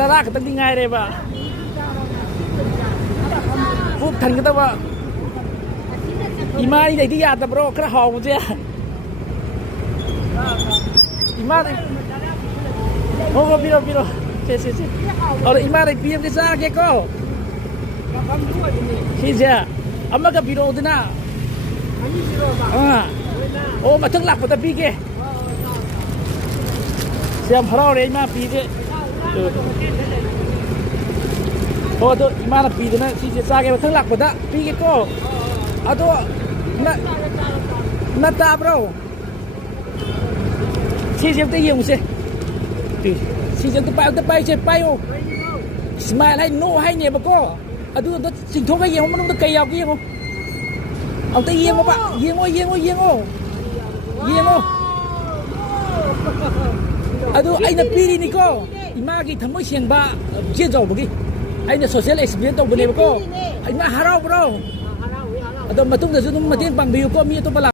ตลาดก็ตั้งที่ง่ายเลยป่ะพูดทันก็ต้องว่าอีมานี่ไหนที่ยาตะโบรกระหองมั้งเจ้าอีมาโอ้พี่โรเสียเอาเลยอีมาได้พี่ยังได้ซ่าแกก็ที่เจ้าเอามากับพี่โรติน่าโอ้มาถึงหลักมาแต่พี่แกเสียมพระเราเลยมาพี่แกโอ้ตัวอีมาละปีตัวนั้นที่จะซ่าแกมาถึงหลักมาแต่พี่แกก็เอาตัวน่าตาบเราที่จะได้ยิงสิที่จะไปเจ็บไปโอ้สมัยให้โน่ให้เนี่ยมาก็เอาตัวสิ่งทุกข์ให้ยิงมันต้องเกยเอายิงเอาแต่ยิงมาปะยิงเอาตัวไอ้เนี่ยปีนี่ก็อีมากี่ทำไม่เชียงบ้าเจี๊ยบจ่อเมื่อกี้ไอ้เนี่ยโซเชียลเอ็กซ์เพรียนตัวบนเนี่ยมาก็ไอ้มาฮาราบเราเอาตัวมาตุ้งแต่ชุดนุ่มมาเที่ยงปังบิวก็มีตัวประหลาด